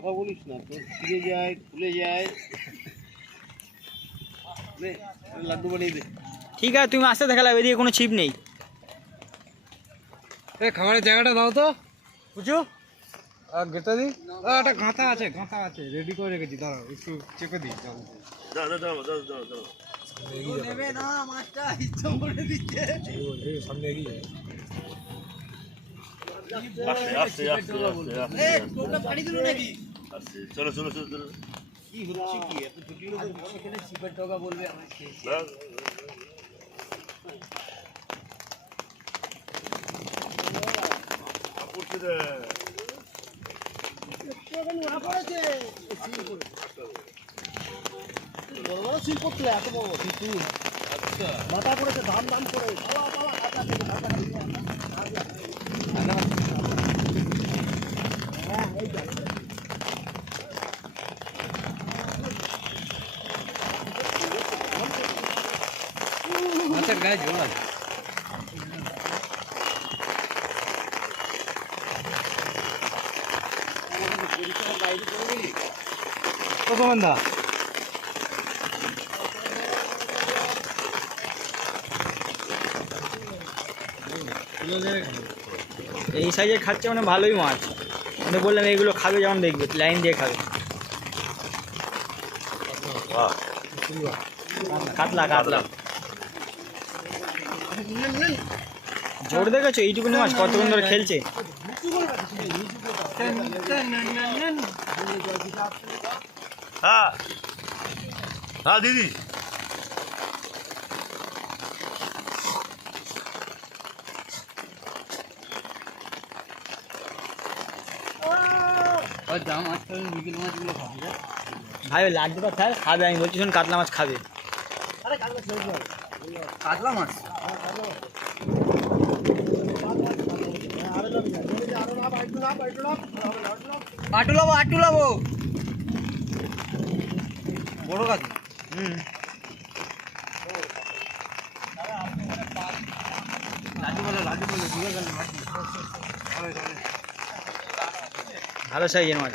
কথা বলিস না, তোর ছিঁড়ে যায়, খুলে যায়। লাড্ডু বানিয়ে দে। ঠিক আছে, তুমি আসতে দেখালাম, এদিকে কোনো ছিপ নেই। খাবারের জায়গাটা দাও তো বুঝছো, আর গেটা দিই। একটা গাঁথা আছে, গাঁথা আছে, রেডি করে রেখেছি, দাঁড়াও একটু চেপে দিই। নেবে না মাছটা, ইচ্ছা করে দিচ্ছে। সামনে এগিয়ে পানি দিল নাকি? চলো চলো চলো চলো। কি হচ্ছে কি এত জটিল, সেখানে ছিপের ডগা বলবে আমাকে। বড় বড় সিল করতে এত বড় কিন্তু মাথা পড়েছে, ধাম ধাম করে মাছের গায়ে জল। কত বান্ধা এই সাইজের খাচ্ছে মানে ভালোই মাছ। আমি বললাম এইগুলো খাবে, যেমন দেখবে লাইন দিয়ে খাবে। কাতলা কাতলা জোর দেখেছো, এইটুকুনি মাছ কতক্ষণ ধরে খেলছে। হ্যাঁ হ্যাঁ দিদি, ভাই ওই লাড্ডুটা খায় খাবে, আমি বলছি শোন কাতলা মাছ খাবে। কাতলা মাছ আটুলাবো আটুলাবো বড় কাতলা। ভালো সাইজের মাছ।